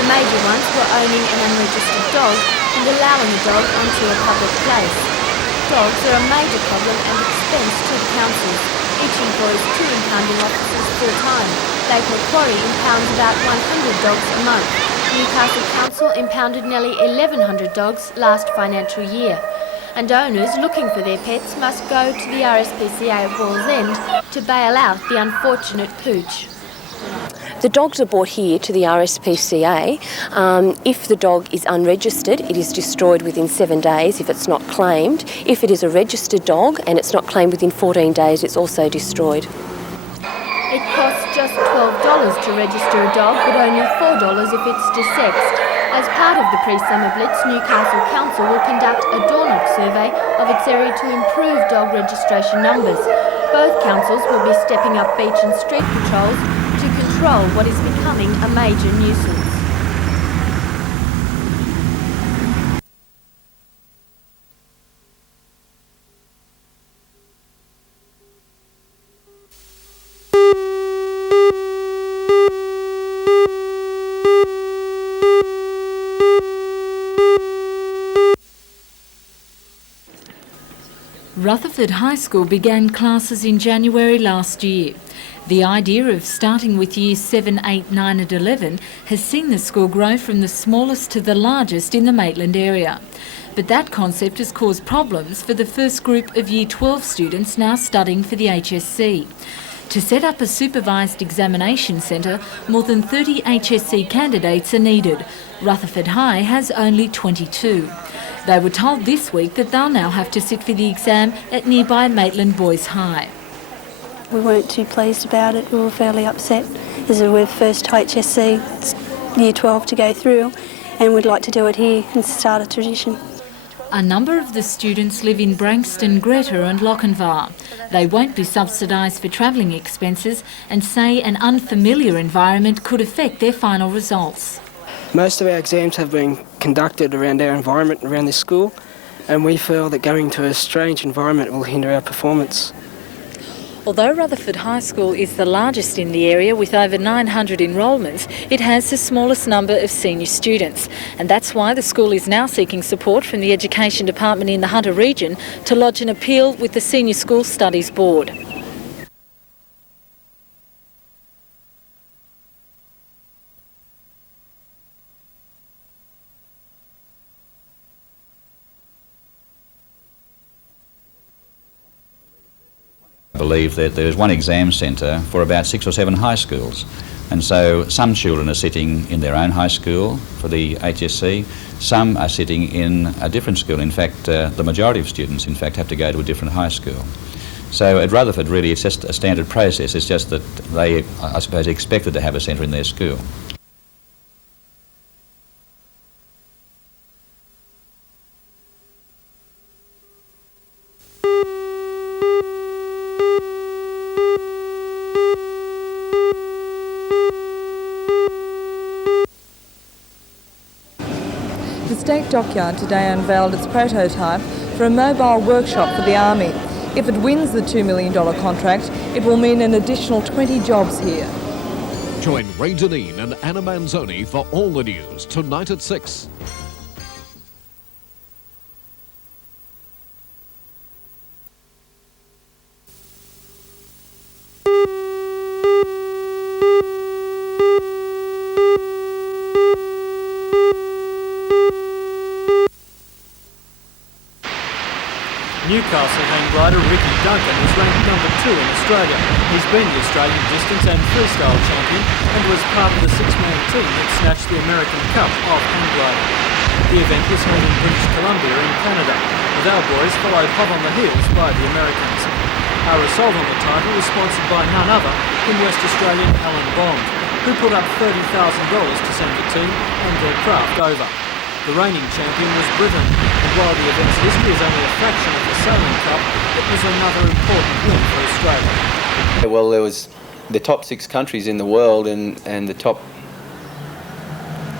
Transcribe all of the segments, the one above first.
The major ones were owning an unregistered dog and allowing a dog onto a public place. Dogs are a major problem and expense to the councils. Each employs 2 impounding officers full-time. Lake Macquarie impounds about 100 dogs a month. Newcastle Council impounded nearly 1,100 dogs last financial year. And owners looking for their pets must go to the RSPCA at Wall's End to bail out the unfortunate pooch. The dogs are brought here to the RSPCA. If the dog is unregistered, it is destroyed within 7 days if it's not claimed. If it is a registered dog and it's not claimed within 14 days, it's also destroyed. It costs just $12 to register a dog, but only $4 if it's desexed. As part of the pre-summer blitz, Newcastle Council will conduct a door-knock survey of its area to improve dog registration numbers. Both councils will be stepping up beach and street patrols to control what is becoming a major nuisance. Rutherford High School began classes in January last year. The idea of starting with years 7, 8, 9 and 11 has seen the school grow from the smallest to the largest in the Maitland area. But that concept has caused problems for the first group of Year 12 students now studying for the HSC. To set up a supervised examination centre, more than 30 HSC candidates are needed. Rutherford High has only 22. They were told this week that they'll now have to sit for the exam at nearby Maitland Boys High. We weren't too pleased about it. We were fairly upset as we're the first HSC Year 12 to go through, and we'd like to do it here and start a tradition. A number of the students live in Branxton, Greta and Lochinvar. They won't be subsidised for travelling expenses and say an unfamiliar environment could affect their final results. Most of our exams have been conducted around our environment around this school, and we feel that going to a strange environment will hinder our performance. Although Rutherford High School is the largest in the area with over 900 enrolments, it has the smallest number of senior students. And that's why the school is now seeking support from the Education Department in the Hunter region to lodge an appeal with the Senior School Studies Board. I believe that there is one exam centre for about 6 or 7 high schools, and so some children are sitting in their own high school for the HSC, some are sitting in a different school. In fact, the majority of students in fact have to go to a different high school. So at Rutherford really it's just a standard process, it's just that they, I suppose, expected to have a centre in their school. The State Dockyard today unveiled its prototype for a mobile workshop for the Army. If it wins the $2 million contract, it will mean an additional 20 jobs here. Join Ray Deneen and Anna Manzoni for all the news tonight at 6. Newcastle hang glider Ricky Duncan is ranked number 2 in Australia. He's been the Australian distance and freestyle champion and was part of the 6-man team that snatched the American Cup of hang gliding. The event was held in British Columbia in Canada, with our boys followed hot on the heels by the Americans. Our assault on the title was sponsored by none other than West Australian Alan Bond, who put up $30,000 to send the team and their craft over. The reigning champion was Britain, and while the event's history is only a fraction of the Sailing Cup, it was another important win for Australia. Well, there was the top 6 countries in the world and the top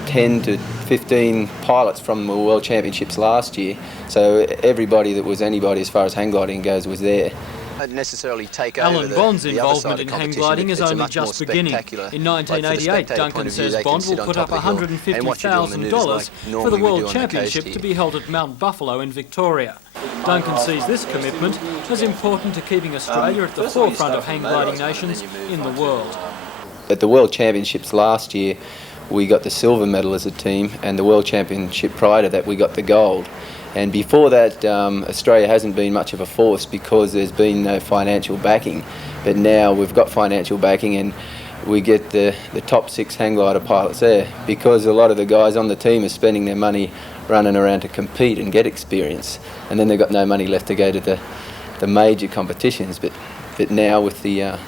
10 to 15 pilots from the World Championships last year, so everybody that was anybody as far as hang gliding goes was there. necessarily take Alan over Bond's the other involvement side of in hang competition. gliding is It's a only much more just beginning. spectacular. In Like, for the 1988, spectator point Duncan of view, says they can Bond sit will on put top up of the hill and watch you doing $150,000 manoeuvres like for the normally we do World on the Championship coast to here. be held at Mount Buffalo in Victoria. Duncan sees this commitment as important to keeping Australia at the forefront of hang gliding nations in the world. At the World Championships last year, we got the silver medal as a team, and the World Championship prior to that, we got the gold. And before that, Australia hasn't been much of a force because there's been no financial backing. But now we've got financial backing, and we get the top 6 hang glider pilots there, because a lot of the guys on the team are spending their money running around to compete and get experience, and then they've got no money left to go to the major competitions. But now with the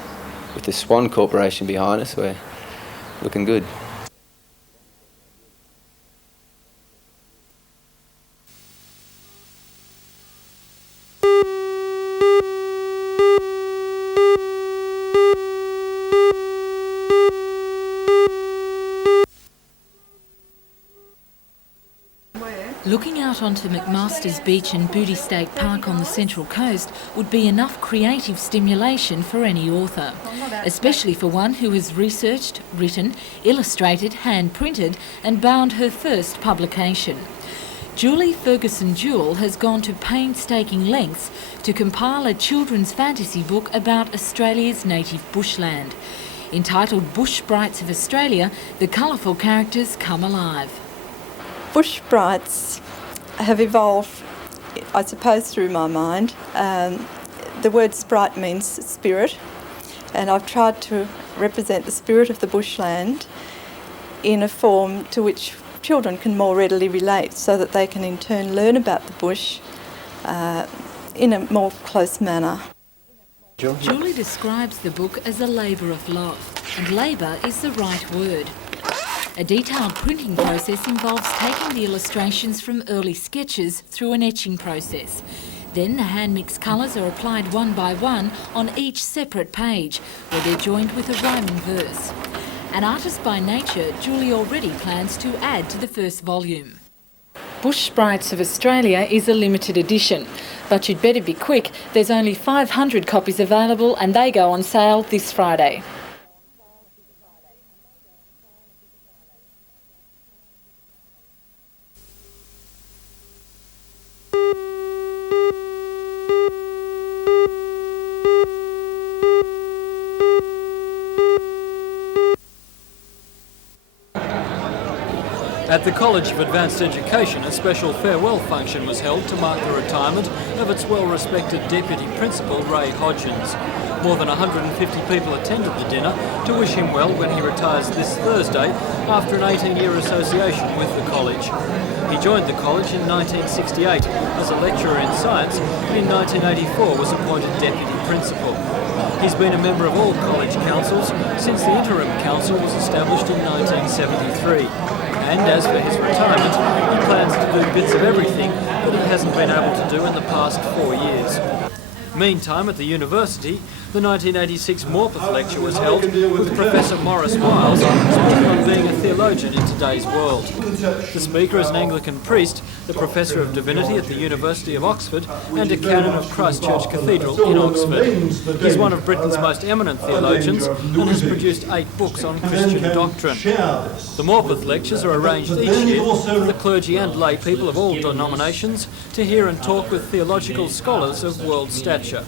Swan Corporation behind us, we're looking good. Looking out onto McMaster's Beach and Booty State Park on the Central Coast would be enough creative stimulation for any author, especially for one who has researched, written, illustrated, hand-printed and bound her first publication. Julie Ferguson-Jewell has gone to painstaking lengths to compile a children's fantasy book about Australia's native bushland. Entitled Bush Sprites of Australia, the colourful characters come alive. Bush Sprites have evolved, I suppose, through my mind. The word sprite means spirit, and I've tried to represent the spirit of the bushland in a form to which children can more readily relate, so that they can in turn learn about the bush in a more close manner. Julie describes the book as a labour of love, and labour is the right word. A detailed printing process involves taking the illustrations from early sketches through an etching process. Then the hand-mixed colours are applied one by one on each separate page, where they're joined with a rhyming verse. An artist by nature, Julie already plans to add to the first volume. Bush Sprites of Australia is a limited edition, but you'd better be quick. There's only 500 copies available and they go on sale this Friday. At the College of Advanced Education, a special farewell function was held to mark the retirement of its well-respected Deputy Principal, Ray Hodgins. More than 150 people attended the dinner to wish him well when he retires this Thursday after an 18-year association with the college. He joined the college in 1968 as a lecturer in science, and in 1984 was appointed Deputy Principal. He's been a member of all college councils since the interim council was established in 1973. And as for his retirement, he plans to do bits of everything that he hasn't been able to do in the past 4 years. Meantime, at the university, the 1986 Morpeth lecture was held with Professor Maurice Miles speaking on being a theologian in today's world. The speaker is an Anglican priest, the Professor of Divinity at the University of Oxford and a canon of Christ Church Cathedral in Oxford. He's one of Britain's most eminent theologians and has produced 8 books on Christian doctrine. The Morpeth lectures are arranged each year for the clergy and lay people of all denominations to hear and talk with theological scholars of world stature.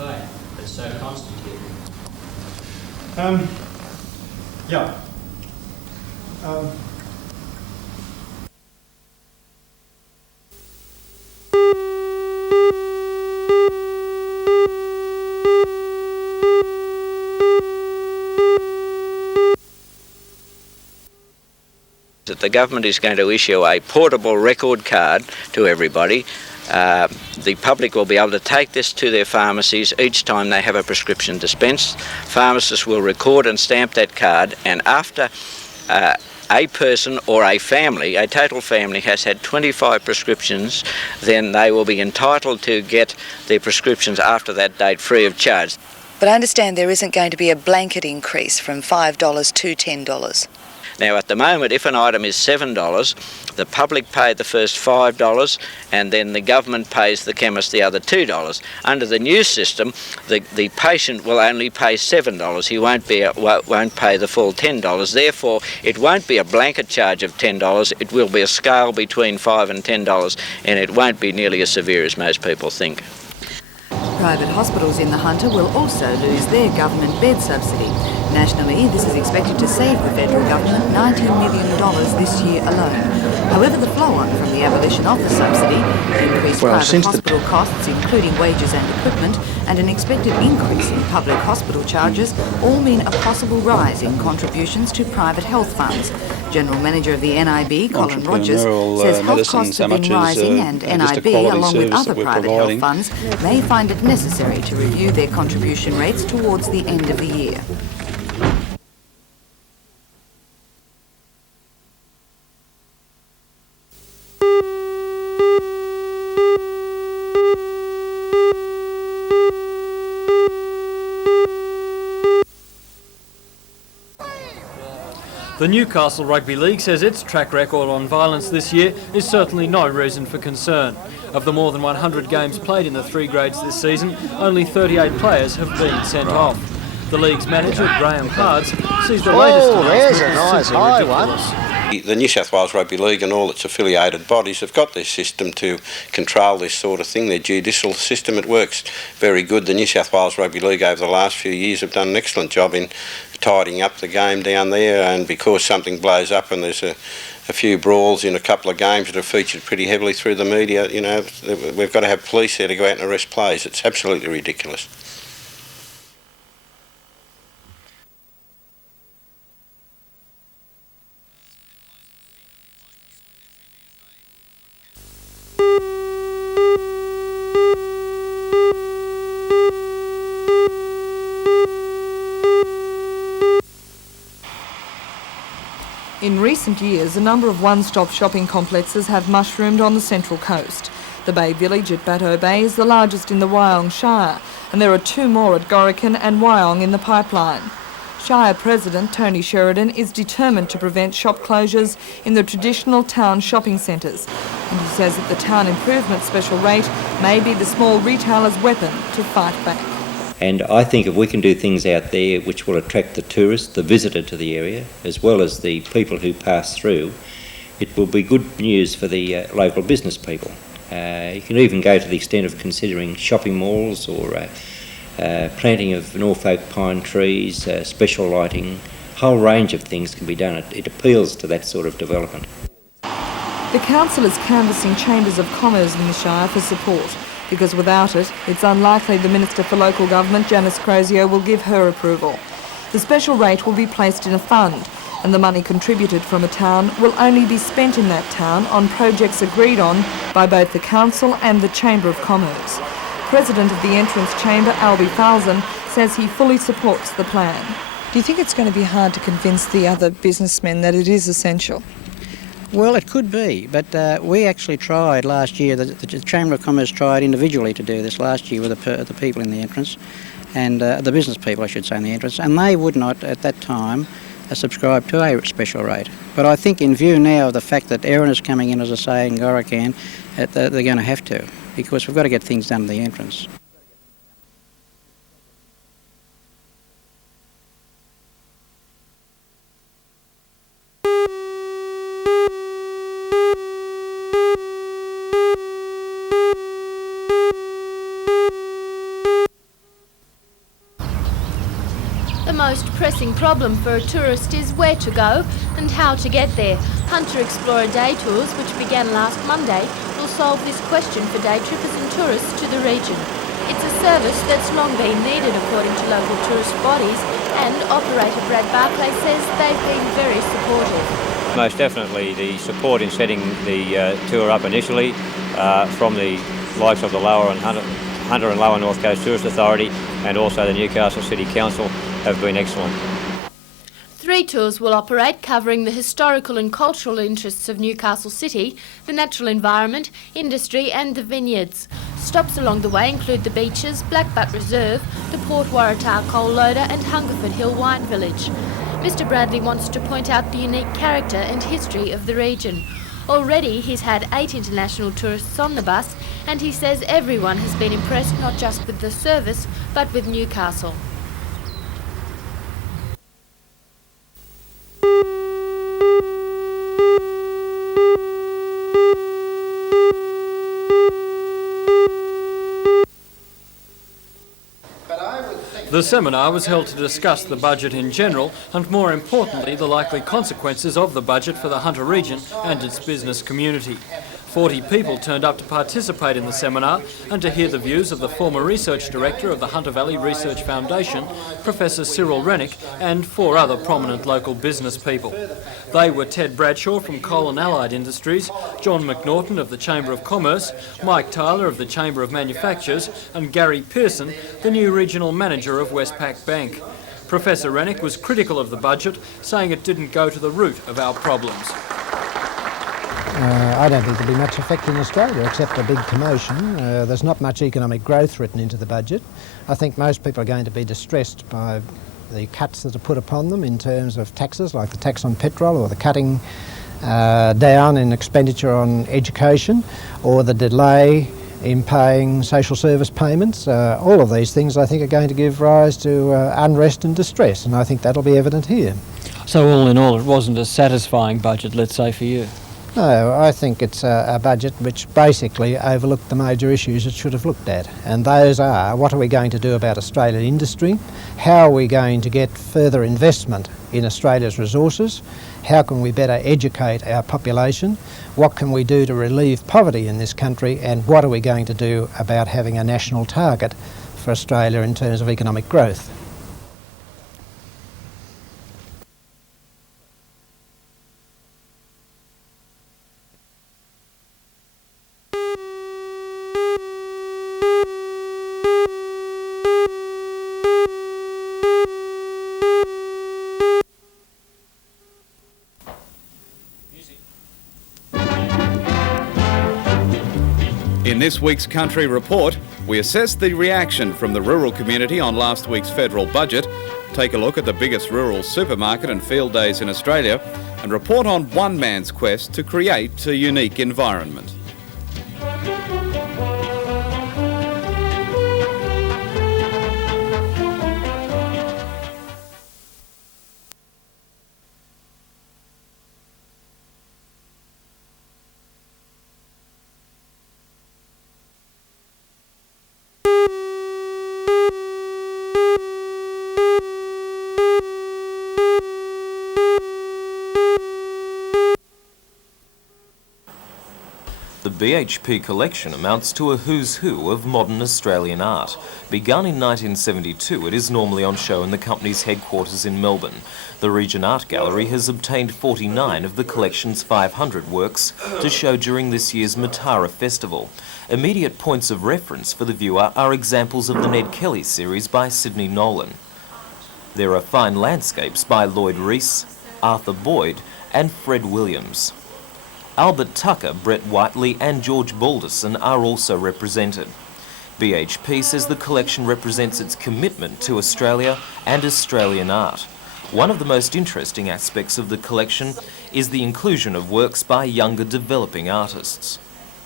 That the government is going to issue a portable record card to everybody. The public will be able to take this to their pharmacies each time they have a prescription dispensed. Pharmacists will record and stamp that card, and after a person or a family, a total family, has had 25 prescriptions, then they will be entitled to get their prescriptions after that date free of charge. But I understand there isn't going to be a blanket increase from $5 to $10. Now at the moment, if an item is $7, the public pay the first $5 and then the government pays the chemist the other $2. Under the new system, the patient will only pay $7. He won't pay the full $10. Therefore, it won't be a blanket charge of $10. It will be a scale between $5 and $10, and it won't be nearly as severe as most people think. Private hospitals in the Hunter will also lose their government bed subsidy. Nationally, this is expected to save the federal government $19 million this year alone. However, the flow-on from the abolition of the subsidy, increased private hospital costs, including wages and equipment, and an expected increase in public hospital charges all mean a possible rise in contributions to private health funds. General Manager of the NIB, Colin Rogers, says health costs have been rising and NIB, along with other private health funds, may find it necessary to review their contribution rates towards the end of the year. The Newcastle Rugby League says its track record on violence this year is certainly no reason for concern. Of the more than 100 games played in the 3 grades this season, only 38 players have been sent off. The league's manager, Graham Cards, sees the latest announcement as simply ridiculous. The New South Wales Rugby League and all its affiliated bodies have got their system to control this sort of thing, their judicial system. It works very good. The New South Wales Rugby League over the last few years have done an excellent job in tidying up the game down there, and because something blows up and there's a few brawls in a couple of games that have featured pretty heavily through the media, you know, we've got to have police there to go out and arrest players. It's absolutely ridiculous. In recent years, a number of one-stop shopping complexes have mushroomed on the Central Coast. The Bay Village at Batteau Bay is the largest in the Wyong Shire, and there are 2 more at Gorican and Wyong in the pipeline. Shire President Tony Sheridan is determined to prevent shop closures in the traditional town shopping centres, and he says that the town improvement special rate may be the small retailer's weapon to fight back. And I think if we can do things out there which will attract the tourist, the visitor to the area, as well as the people who pass through, it will be good news for the local business people. You can even go to the extent of considering shopping malls or planting of Norfolk pine trees, special lighting. A whole range of things can be done. It appeals to that sort of development. The council is canvassing chambers of commerce in the Shire for support, because without it, it's unlikely the Minister for Local Government, Janice Crozier, will give her approval. The special rate will be placed in a fund, and the money contributed from a town will only be spent in that town on projects agreed on by both the council and the Chamber of Commerce. President of the Entrance Chamber, Albie Falzon, says he fully supports the plan. Do you think it's going to be hard to convince the other businessmen that it is essential? Well, it could be, but we actually tried last year, the Chamber of Commerce tried individually to do this last year with the people in the entrance, and the business people, I should say, in the entrance, and they would not, at that time, subscribe to a special rate. But I think in view now of the fact that Erin is coming in, as I say, in Gorican, they're going to have to, because we've got to get things done at the entrance. The most pressing problem for a tourist is where to go and how to get there. Hunter Explorer Day Tours, which began last Monday, will solve this question for day trippers and tourists to the region. It's a service that's long been needed according to local tourist bodies, and operator Brad Barclay says they've been very supportive. Most definitely the support in setting the tour up initially from the likes of the Lower and Hunter and Lower North Coast Tourist Authority and also the Newcastle City Council have been excellent. 3 tours will operate, covering the historical and cultural interests of Newcastle City, the natural environment, industry and the vineyards. Stops along the way include the beaches, Blackbutt Reserve, the Port Waratah Coal Loader and Hungerford Hill Wine Village. Mr Bradley wants to point out the unique character and history of the region. Already he's had 8 international tourists on the bus, and he says everyone has been impressed not just with the service but with Newcastle. The seminar was held to discuss the budget in general and, more importantly, the likely consequences of the budget for the Hunter region and its business community. 40 people turned up to participate in the seminar and to hear the views of the former Research Director of the Hunter Valley Research Foundation, Professor Cyril Rennick, and 4 other prominent local business people. They were Ted Bradshaw from Coal and Allied Industries, John McNaughton of the Chamber of Commerce, Mike Tyler of the Chamber of Manufacturers, and Gary Pearson, the new Regional Manager of Westpac Bank. Professor Rennick was critical of the budget, saying it didn't go to the root of our problems. I don't think there'll be much effect in Australia except a big commotion. There's not much economic growth written into the budget. I think most people are going to be distressed by the cuts that are put upon them in terms of taxes, like the tax on petrol, or the cutting down in expenditure on education, or the delay in paying social service payments. All of these things I think are going to give rise to unrest and distress, and I think that'll be evident here. So all in all, it wasn't a satisfying budget, let's say, for you? No, I think it's a budget which basically overlooked the major issues it should have looked at. And those are, what are we going to do about Australian industry? How are we going to get further investment in Australia's resources? How can we better educate our population? What can we do to relieve poverty in this country? And what are we going to do about having a national target for Australia in terms of economic growth? In this week's Country Report, we assess the reaction from the rural community on last week's federal budget, take a look at the biggest rural supermarket and field days in Australia, and report on one man's quest to create a unique environment. The BHP collection amounts to a who's who of modern Australian art. Begun in 1972, it is normally on show in the company's headquarters in Melbourne. The Regent Art Gallery has obtained 49 of the collection's 500 works to show during this year's Matara Festival. Immediate points of reference for the viewer are examples of the Ned Kelly series by Sidney Nolan. There are fine landscapes by Lloyd Rees, Arthur Boyd and Fred Williams. Albert Tucker, Brett Whiteley and George Balderson are also represented. BHP says the collection represents its commitment to Australia and Australian art. One of the most interesting aspects of the collection is the inclusion of works by younger developing artists.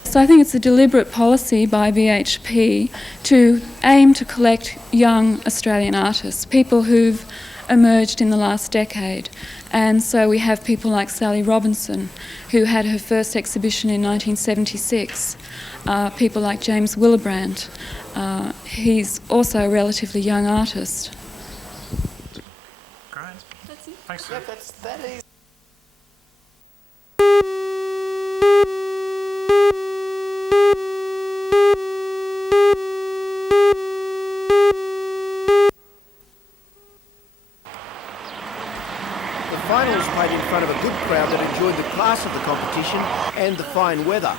So I think it's a deliberate policy by BHP to aim to collect young Australian artists, people who've emerged in the last decade. And so we have people like Sally Robinson, who had her first exhibition in 1976, people like James Willebrand. He's also a relatively young artist. Great. That's it. Thanks. Yep, that is. The final was played in front of a good crowd that enjoyed the class of the competition and the fine weather.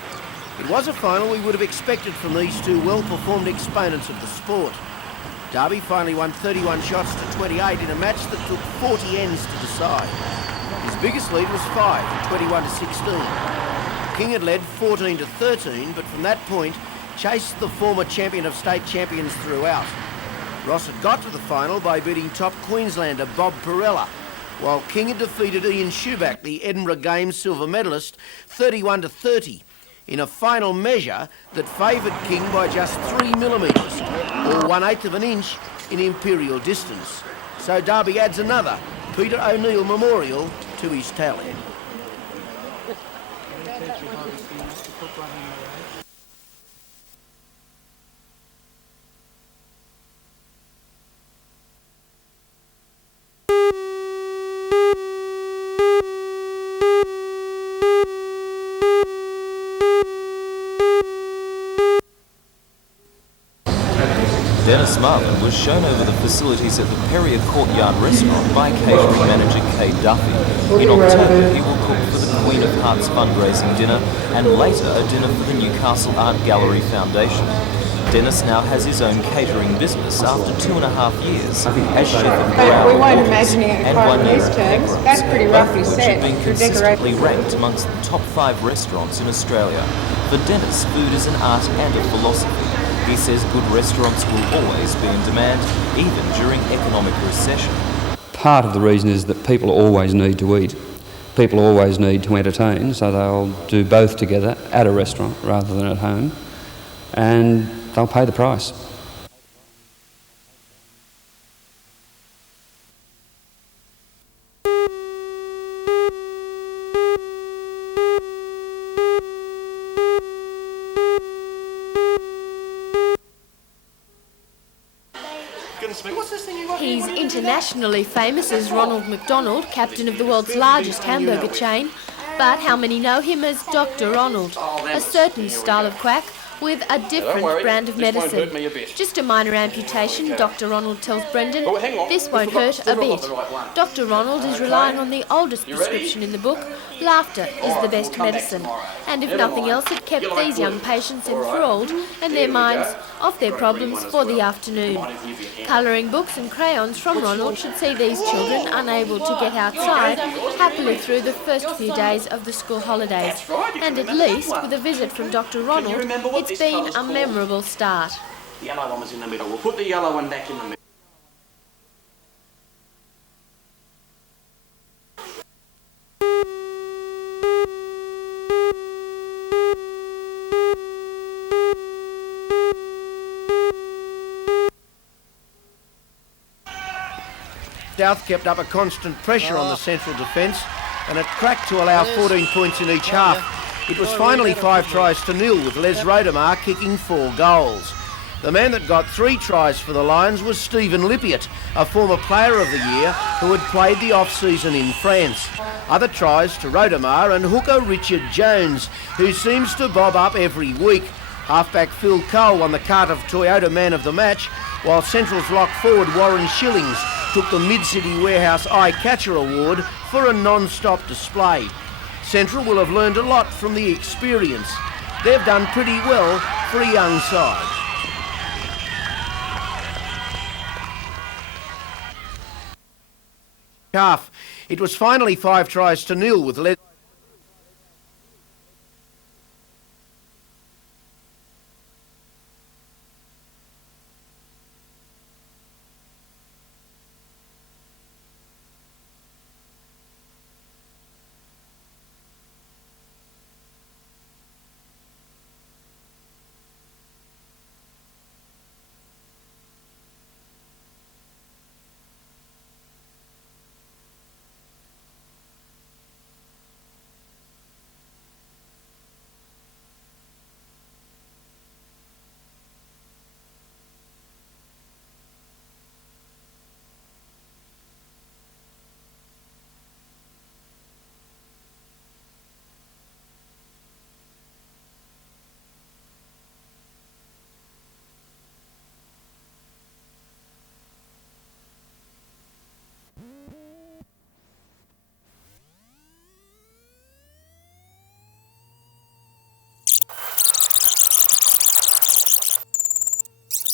It was a final we would have expected from these two well-performed exponents of the sport. Derby finally won 31 shots to 28 in a match that took 40 ends to decide. His biggest lead was 5, 21 to 16. King had led 14 to 13, but from that point chased the former champion of state champions throughout. Ross had got to the final by beating top Queenslander Bob Perella. while King had defeated Ian Schuback, the Edinburgh Games silver medalist, 31-30, in a final measure that favoured King by just 3 millimetres, or 1/8 of an inch in imperial distance. So Derby adds another Peter O'Neill memorial to his tally. Dennis Marlon was shown over the facilities at the Perrier Courtyard restaurant by catering manager Kay Duffy. In October, he will cook for the Queen of Hearts fundraising dinner and later a dinner for the Newcastle Art Gallery Foundation. Dennis now has his own catering business after 2.5 years as chef of But we weren't Waters imagining it and quite one in these year terms. at That's pretty both roughly of which set have been for consistently decorating. ranked amongst the top 5 restaurants in Australia. For Dennis, food is an art and a philosophy. He says good restaurants will always be in demand, even during economic recession. Part of the reason is that people always need to eat. People always need to entertain, so they'll do both together at a restaurant rather than at home, and they'll pay the price. He's internationally famous as Ronald McDonald, captain of the world's largest hamburger chain. But how many know him as Dr. Ronald, a certain style of quack with a different brand of medicine. Just a minor amputation, Dr. Ronald tells Brendan, this won't hurt a bit. Dr. Ronald is relying on the oldest prescription in the book, laughter is the best medicine. And if nothing else, it kept these young patients enthralled and their minds off their problems for the afternoon. Colouring books and crayons from Ronald should see these children, unable to get outside, happily through the first few days of the school holidays. And at least, with a visit from Dr. Ronald, it's been a memorable start. The yellow one was in the middle. We'll put the yellow one back in the middle. South kept up a constant pressure on the central defence, and it cracked to allow 14 points in each half. It was finally 5-0 with Les Rodemar kicking 4 goals. The man that got 3 tries for the Lions was Stephen Lippiott, a former Player of the Year who had played the off-season in France. Other tries to Rodemar and hooker Richard Jones, who seems to bob up every week. Halfback Phil Cole won the Carter Toyota Man of the Match, while Central's lock forward Warren Shillings took the Mid-City Warehouse Eye Catcher Award for a non-stop display. Central will have learned a lot from the experience. They've done pretty well for a young side. Calf. It was finally 5-0 with